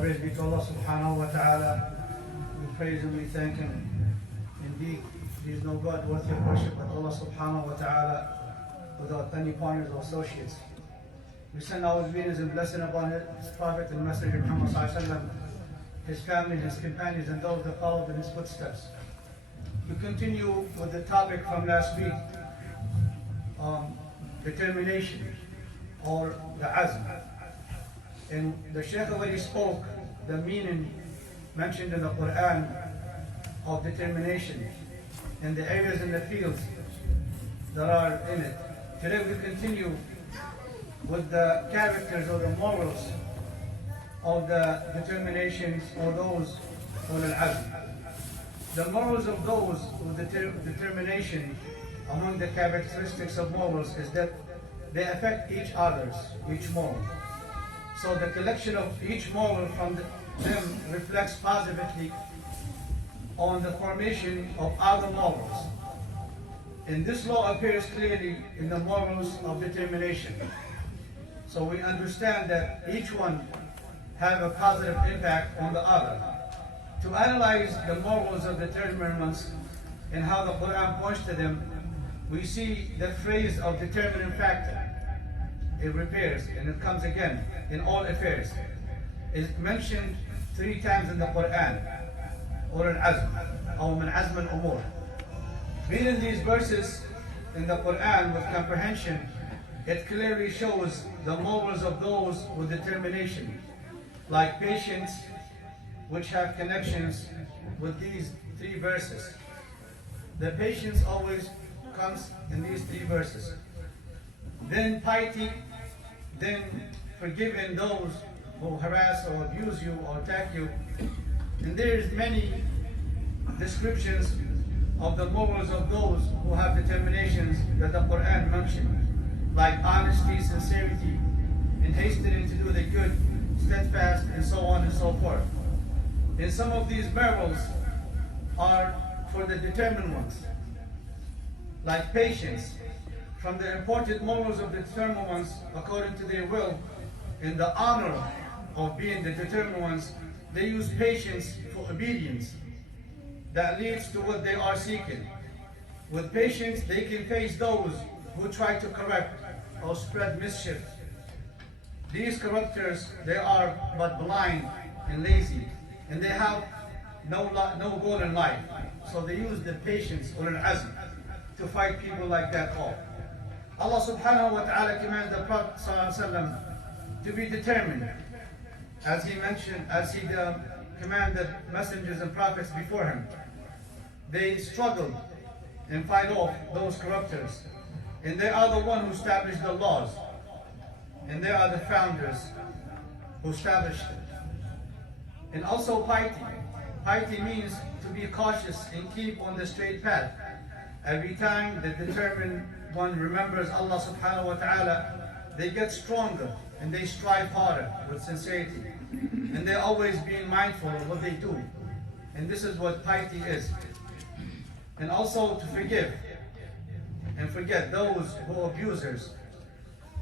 All praise be to Allah subhanahu wa ta'ala. We praise Him, we thank Him. Indeed, there is no God worthy of worship but Allah subhanahu wa ta'ala, without any partners or associates. We send our greetings and blessing upon His Prophet and Messenger Muhammad sallallahu alaihi wasallam, his family, his companions, and those that followed in his footsteps. We continue with the topic from last week, determination, or the azm. And the Sheikh already spoke the meaning mentioned in the Quran of determination and the areas and the fields that are in it. Today we continue with the characters or the morals of the determinations or those on al-azm. The morals of those with determination, among the characteristics of morals, is that they affect each moral. So the collection of each moral from them reflects positively on the formation of other morals. And this law appears clearly in the morals of determination. So we understand that each one have a positive impact on the other. To analyze the morals of determinants and how the Quran points to them, we see the phrase of determining factor. It repairs and it comes again in all affairs. It's mentioned 3 times in the Quran, or al-azm, or min azm al-umur. Reading these verses in the Quran with comprehension, it clearly shows the morals of those with determination, like patience, which have connections with these 3 verses. The patience always comes in these 3 verses. Then piety, then forgiving those who harass or abuse you or attack you. And there's many descriptions of the morals of those who have determinations that the Quran mentioned, like honesty, sincerity, and hastening to do the good, steadfast, and so on and so forth. And some of these morals are for the determined ones, like patience. From the important morals of the determined ones, according to their will, in the honor of being the determined ones, they use patience for obedience that leads to what they are seeking. With patience, they can face those who try to corrupt or spread mischief. These corruptors, they are but blind and lazy, and they have no goal in life. So they use the patience or al-azm to fight people like that off. Allah subhanahu wa ta'ala commands the Prophet sallallahu alaihi wasallam to be determined, as he commanded messengers and prophets before him. They struggled and fight off those corruptors, and they are the one who established the laws, and they are the founders who established them. And also piety. Piety means to be cautious and keep on the straight path. Every time the determined one remembers Allah subhanahu wa ta'ala, they get stronger and they strive harder with sincerity. And they're always being mindful of what they do. And this is what piety is. And also to forgive and forget those who are abusers.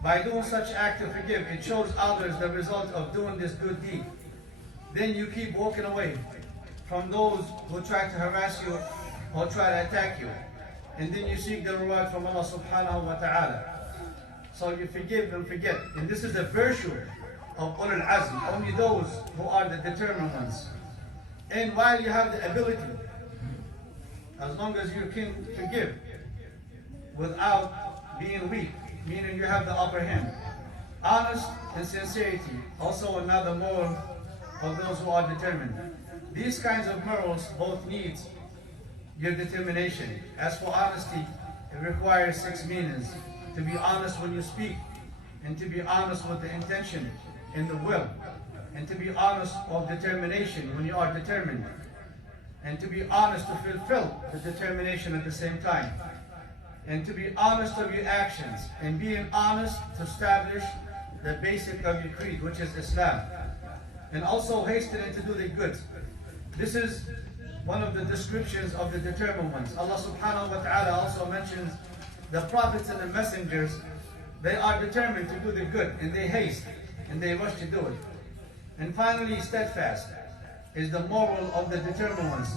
By doing such act to forgive, it shows others the result of doing this good deed. Then you keep walking away from those who try to harass you or try to attack you. And then you seek the reward from Allah subhanahu wa ta'ala. So you forgive and forget. And this is the virtue of ulul azm, only those who are the determined ones. And while you have the ability, as long as you can forgive without being weak, meaning you have the upper hand. Honest and sincerity, also another moral of those who are determined. These kinds of morals both needs your determination. As for honesty, it requires 6 meanings. To be honest when you speak, and to be honest with the intention and the will, and to be honest of determination when you are determined, and to be honest to fulfill the determination at the same time, and to be honest of your actions, and being honest to establish the basic of your creed, which is Islam, and also hastening to do the good. This is one of the descriptions of the determined ones. Allah subhanahu wa ta'ala also mentions the prophets and the messengers. They are determined to do the good, and they haste and they rush to do it. And finally, steadfast is the moral of the determined ones,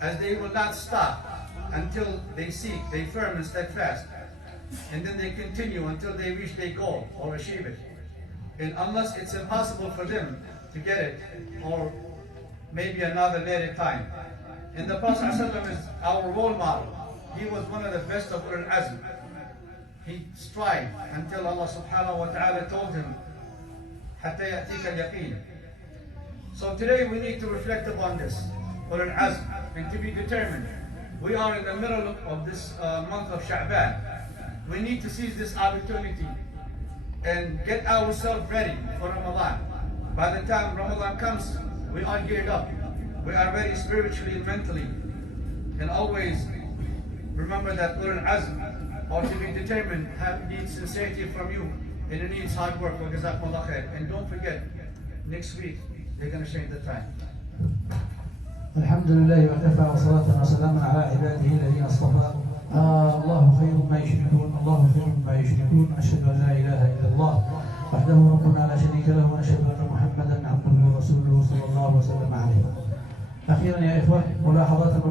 as they will not stop until they seek, they firm and steadfast. And then they continue until they reach their goal or achieve it. And unless it's impossible for them to get it, or maybe another later time. And the Prophet ﷺ is our role model. He was one of the best of Ulul Azm. He strived until Allah subhanahu wa ta'ala told him, حَتَّى يَأْتِيكَ الْيَقِينَ. So today we need to reflect upon this, Ulul Azm, and to be determined. We are in the middle of this month of Sha'ban. We need to seize this opportunity and get ourselves ready for Ramadan. By the time Ramadan comes, we are geared up. We are ready spiritually and mentally. And always remember that Ulul Azm, or to be determined, needs sincerity from you, and it needs hard work. And don't forget, next week they're going to change the time. الحمد لله وكفى وصلاة وسلاما على عباده الذين اصطفى. الله خير ما يشركون، الله خير ما يشركون. نشهد ان لا اله الا الله وحده ربنا لا شريك له، ونشهد ان محمدا عبده ورسوله صلى الله وسلم عليه. اخيرا يا اخوه، ملاحظه